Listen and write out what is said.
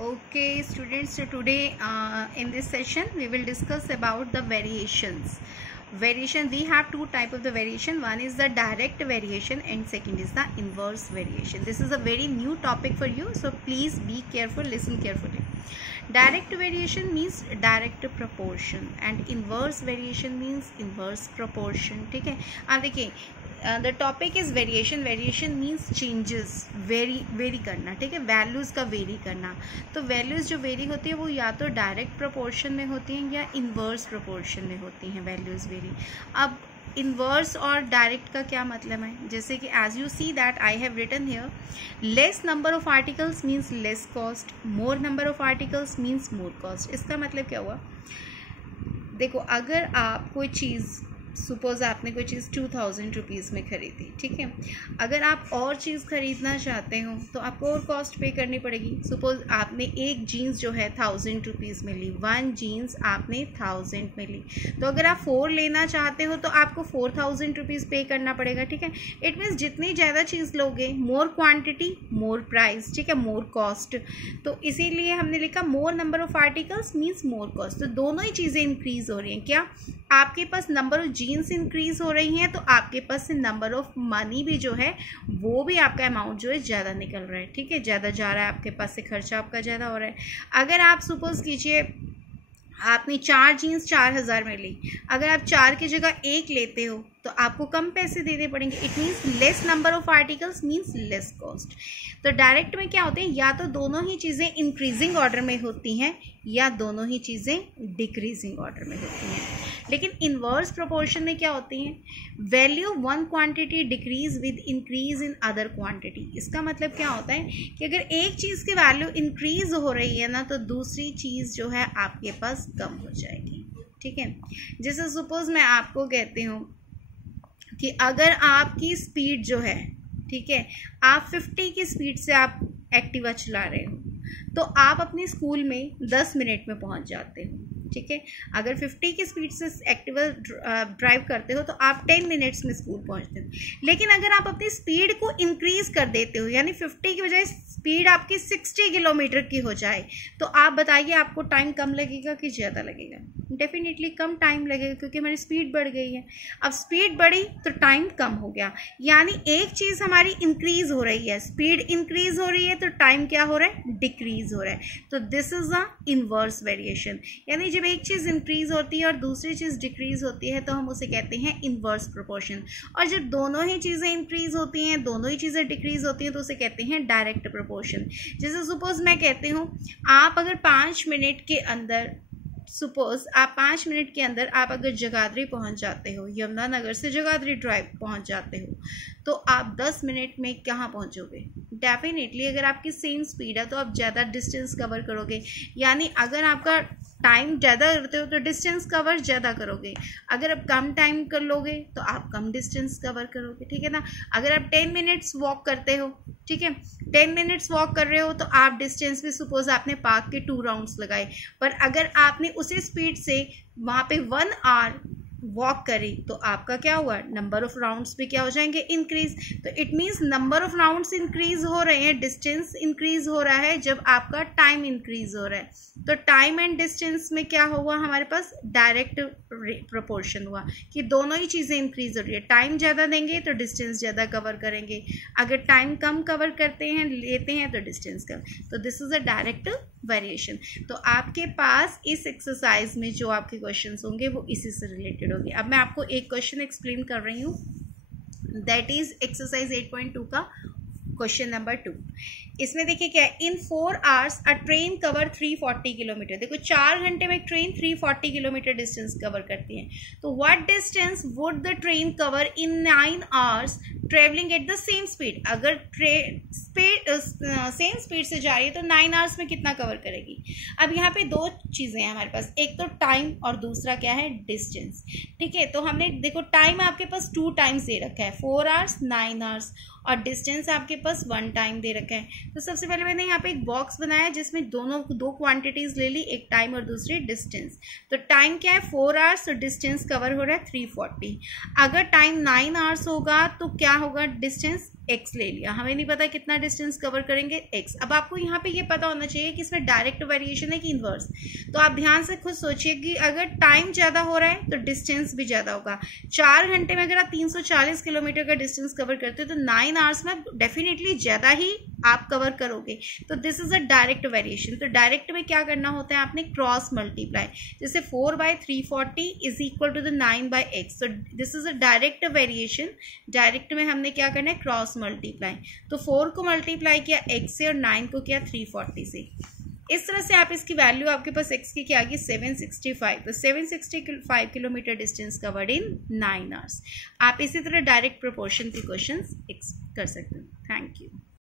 Okay, students, so today in this session we will discuss about the variations. We have two type of the variation. One is the direct variation and second is the inverse variation. This is a very new topic for you, so please be careful, listen carefully. Direct variation means direct proportion and inverse variation means inverse proportion. ठीक है, आप देखिए the topic is variation. Variation means changes, very करना. ठीक है, values का very करना. तो वैल्यूज़ जो वेरी होती है वो या तो डायरेक्ट प्रोपोर्शन में होती हैं या इन्वर्स प्रोपोर्शन में होती हैं वैल्यूज़ वेरी. अब इन्वर्स और डायरेक्ट का क्या मतलब है, जैसे कि as you see that I have written here less number of articles means less cost, more number of articles means more cost. इसका मतलब क्या हुआ, देखो अगर आप कोई चीज़ सपोज आपने कोई चीज़ 2000 रुपीज़ में खरीदी, ठीक है, अगर आप और चीज़ खरीदना चाहते हो तो आपको और कॉस्ट पे करनी पड़ेगी. सपोज आपने एक जीन्स जो है 1000 रुपीज़ में ली, वन जीन्स आपने 1000 में ली, तो अगर आप 4 लेना चाहते हो तो आपको 4000 रुपीज़ पे करना पड़ेगा. ठीक है, इट मीन्स जितनी ज़्यादा चीज़ लोगे मोर क्वान्टिटी मोर प्राइस, ठीक है, मोर कॉस्ट. तो इसीलिए हमने लिखा मोर number of articles means more cost. तो दोनों ही चीज़ें इंक्रीज हो रही हैं. क्या आपके पास नंबर ऑफ जीन्स इंक्रीज हो रही हैं तो आपके पास से नंबर ऑफ मनी भी जो है वो भी आपका अमाउंट जो है ज़्यादा निकल रहा है. ठीक है, ज़्यादा जा रहा है, आपके पास से खर्चा आपका ज़्यादा हो रहा है. अगर आप सपोज कीजिए आपने 4 जीन्स 4000 में ली, अगर आप 4 की जगह 1 लेते हो तो आपको कम पैसे देने पड़ेंगे. It means less number of articles means less cost. तो डायरेक्ट में क्या होते हैं, या तो दोनों ही चीज़ें इंक्रीजिंग ऑर्डर में होती हैं या दोनों ही चीज़ें डिक्रीजिंग ऑर्डर में होती हैं. लेकिन इन्वर्स प्रोपोर्शन में क्या होती हैं, value one quantity decrease with increase in other quantity. इसका मतलब क्या होता है कि अगर एक चीज़ की वैल्यू इंक्रीज हो रही है ना तो दूसरी चीज़ जो है आपके पास कम हो जाएगी. ठीक है, जैसे सपोज मैं आपको कहती हूँ कि अगर आपकी स्पीड जो है, ठीक है, आप 50 की स्पीड से आप एक्टिवा चला रहे हो तो आप अपने स्कूल में 10 मिनट में पहुंच जाते हो. ठीक है, अगर 50 की स्पीड से एक्टिवा ड्राइव करते हो तो आप 10 मिनट्स में स्कूल पहुंचते हो. लेकिन अगर आप अपनी स्पीड को इंक्रीज कर देते हो, यानी 50 की बजाय स्पीड आपकी 60 किलोमीटर की हो जाए, तो आप बताइए आपको टाइम कम लगेगा कि ज़्यादा लगेगा. डेफिनेटली कम टाइम लगेगा क्योंकि हमारी स्पीड बढ़ गई है. अब स्पीड बढ़ी तो टाइम कम हो गया, यानी एक चीज़ हमारी इंक्रीज हो रही है, स्पीड इंक्रीज हो रही है तो टाइम क्या हो रहा है, डिक्रीज हो रहा है. तो this is a inverse variation. यानी जब एक चीज़ इंक्रीज होती है और दूसरी चीज़ डिक्रीज होती है तो हम उसे कहते हैं इनवर्स प्रोपोर्शन. और जब दोनों ही चीज़ें इंक्रीज होती हैं दोनों ही चीज़ें डिक्रीज होती हैं तो उसे कहते हैं डायरेक्ट प्रोपोर्शन. जैसे सपोज मैं कहती हूँ आप अगर 5 मिनट के अंदर, सपोज आप 5 मिनट के अंदर आप अगर जगाधरी पहुंच जाते हो, यमुनानगर से जगाधरी ड्राइव पहुंच जाते हो, तो आप 10 मिनट में कहाँ पहुंचोगे. डेफिनेटली अगर आपकी सेम स्पीड है तो आप ज़्यादा डिस्टेंस कवर करोगे. यानी अगर आपका टाइम ज़्यादा करते हो तो डिस्टेंस कवर ज़्यादा करोगे, अगर आप कम टाइम कर लोगे तो आप कम डिस्टेंस कवर करोगे. ठीक है ना, अगर आप 10 मिनट्स वॉक करते हो, ठीक है, 10 मिनट्स वॉक कर रहे हो तो आप डिस्टेंस भी सपोज आपने पार्क के 2 राउंड्स लगाए, पर अगर आपने उसी स्पीड से वहाँ पे 1 आवर वॉक करी तो आपका क्या हुआ, नंबर ऑफ राउंड्स भी क्या हो जाएंगे, इंक्रीज. तो it means number of rounds increase हो रहे हैं, डिस्टेंस इंक्रीज हो रहा है जब आपका टाइम इंक्रीज हो रहा है. तो टाइम एंड डिस्टेंस में क्या हुआ, हमारे पास डायरेक्ट प्रोपोर्शन हुआ कि दोनों ही चीज़ें इंक्रीज हो रही है. टाइम ज़्यादा देंगे तो डिस्टेंस ज़्यादा कवर करेंगे, अगर टाइम कम कवर करते हैं लेते हैं तो डिस्टेंस कम. तो this is a direct variation. तो आपके पास इस एक्सरसाइज में जो आपके क्वेश्चंस होंगे वो इसी से रिलेटेड होंगे. अब मैं आपको एक क्वेश्चन एक्सप्लेन कर रही हूँ, दैट इज एक्सरसाइज 8.2 का क्वेश्चन नंबर 2. इसमें देखिए क्या है, इन 4 hours a train cover 340 kilometre. देखो 4 घंटे में ट्रेन 340 किलोमीटर डिस्टेंस कवर करती है. तो what distance would the train cover in 9 hours travelling at the same speed. अगर ट्रेन सेम स्पीड से जा रही है तो 9 आवर्स में कितना कवर करेगी. अब यहाँ पे 2 चीज़ें हैं हमारे पास, एक तो टाइम और दूसरा क्या है, डिस्टेंस. ठीक है, तो हमने देखो टाइम आपके पास 2 टाइम्स दे रखा है, 4 आवर्स 9 आवर्स, और डिस्टेंस आपके पास 1 टाइम दे रखा है. तो सबसे पहले मैंने यहाँ पे एक बॉक्स बनाया जिसमें दो क्वांटिटीज ले ली, एक टाइम और दूसरी डिस्टेंस. तो टाइम क्या है 4 आवर्स, तो डिस्टेंस कवर हो रहा है 340. अगर टाइम 9 आवर्स होगा तो क्या होगा, डिस्टेंस x ले लिया, हमें नहीं पता कितना डिस्टेंस कवर करेंगे x। अब आपको यहाँ पे ये पता होना चाहिए कि इसमें डायरेक्ट वेरिएशन है कि इन्वर्स। तो आप ध्यान से खुद सोचिए कि अगर टाइम ज़्यादा हो रहा है तो डिस्टेंस भी ज़्यादा होगा। 4 घंटे में अगर आप 340 किलोमीटर का डिस्टेंस कवर करते हो तो 9 आवर्स में डेफिनेटली ज़्यादा ही आप कवर करोगे। तो this is a direct variation. तो डायरेक्ट में क्या करना होता है, आपने क्रॉस मल्टीप्लाई, जैसे 4/340 is equal to the 9/x। तो this is a direct variation. Direct में हमने क्या करना है, क्रॉस मल्टीप्लाई। तो 4 को मल्टीप्लाई किया x से और 9 को किया 340 से। इस तरह से आप इसकी वैल्यू, आपके पास x की क्या आ गई 765। तो 765 kilometre distance covered in 9 hours. आप इसी तरह डायरेक्ट प्रोपोर्शन के क्वेश्चंस कर सकते हैं। Thank you.